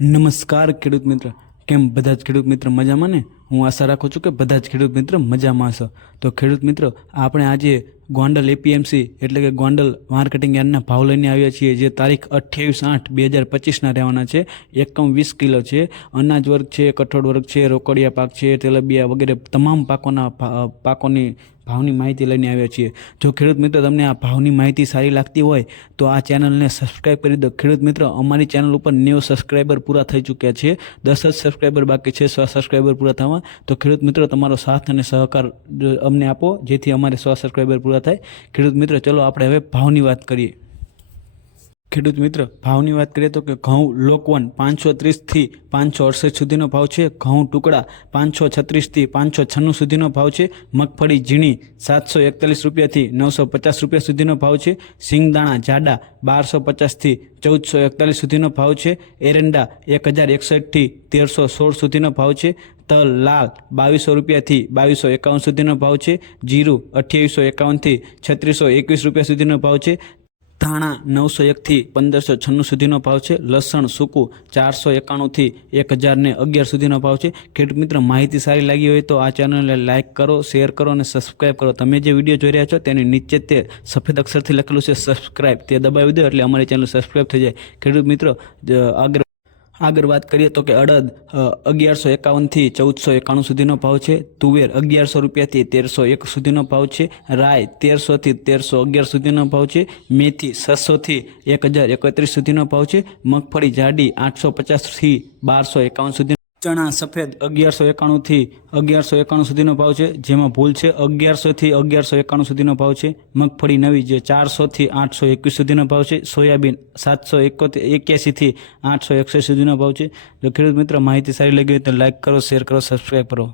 નમસ્કાર ખેડૂત મિત્ર, કેમ બધા જ ખેડૂત મિત્ર મજામાં ને? હું આશા રાખું છું કે બધા જ ખેડૂત મિત્ર મજામાં હશે. તો ખેડૂત મિત્રો, આપણે આજે ગોંડલ એપીએમસી એટલે કે ગોંડલ માર્કેટિંગ યાર્ડના ભાવ લઈને આવ્યા છીએ, જે તારીખ 28/8/2025ના રહેવાના છે. એકમ 20 કિલો છે. અનાજ વર્ગ છે, કઠોળ વર્ગ છે, રોકડિયા પાક છે, તેલબિયા વગેરે તમામ પાકોની ભાવની માહિતી લઈને આવ્યા છીએ. જો ખેડૂત મિત્રો તમને આ ભાવની માહિતી સારી લાગતી હોય તો આ ચેનલને સબસ્ક્રાઈબ કરી દો. ખેડૂત મિત્રો, અમારી ચેનલ ઉપર 90 સબસ્ક્રાઈબર પૂરા થઈ ચૂક્યા છે. 10 જ સબસ્ક્રાઈબર બાકી છે 100 સબસ્ક્રાઈબર પૂરા થવા. તો ખેડૂત મિત્રો, તમારો સાથ અને સહકાર અમને આપો, જેથી અમારે 100 સબસ્ક્રાઈબર પૂરા થાય. ખેડૂત મિત્રો, ચલો આપણે હવે ભાવની વાત કરીએ. ખેડૂત મિત્ર, ભાવની વાત કરીએ તો કે ઘઉં લોકવન 530 થી 568 સુધીનો ભાવ છે. ઘઉં ટુકડા 536 થી 596 સુધીનો ભાવ છે. મગફળી ઝીણી 741 રૂપિયાથી 950 રૂપિયા સુધીનો ભાવ છે. સિંગદાણા જાડા 1250 થી 1441 સુધીનો ભાવ છે. એરંડા 1061 થી 1316 સુધીનો ભાવ છે. તલ લાલ 2200 રૂપિયાથી 2251 સુધીનો ભાવ છે. જીરું 2851 થી 3621 રૂપિયા સુધીનો ભાવ છે. ધાણા 901 થી 1596 સુધીનો ભાવ છે. લસણ સૂકું 491 થી 1011 સુધીનો ભાવ છે. ખેડૂત મિત્ર, માહિતી સારી લાગી હોય તો આ ચેનલને લાઇક કરો, શેર કરો અને સબસ્ક્રાઇબ કરો. તમે જે વિડીયો જોઈ રહ્યા છો તેની નીચે તે સફેદ અક્ષરથી લખેલું છે સબસ્ક્રાઇબ, તે દબાવી દો એટલે અમારી ચેનલ સબસ્ક્રાઇબ થઈ જાય. ખેડૂત મિત્રો, આગળ વાત કરીએ તો કે અડદ 1151 થી 1491 સુધીનો ભાવ છે. તુવેર 1100 રૂપિયાથી 1301 સુધીનો ભાવ છે. રાય 1300 થી 1311 સુધીનો ભાવ છે. મેથી 600 થી 1031 સુધીનો ભાવ છે. મગફળી જાડી 850 થી 1251 સુધી. ચણા સફેદ 1191 થી 1191 સુધીનો ભાવ છે, જેમાં ભૂલ છે 1100 થી 1191 સુધીનો ભાવ છે. મગફળી નવી જે 400 થી 821 સુધીનો ભાવ છે. સોયાબીન 781 થી 861 સુધીનો ભાવ છે. જો ખેડૂત મિત્ર માહિતી સારી લાગી હોય તો લાઇક કરો, શેર કરો, સબસ્ક્રાઈબ કરો.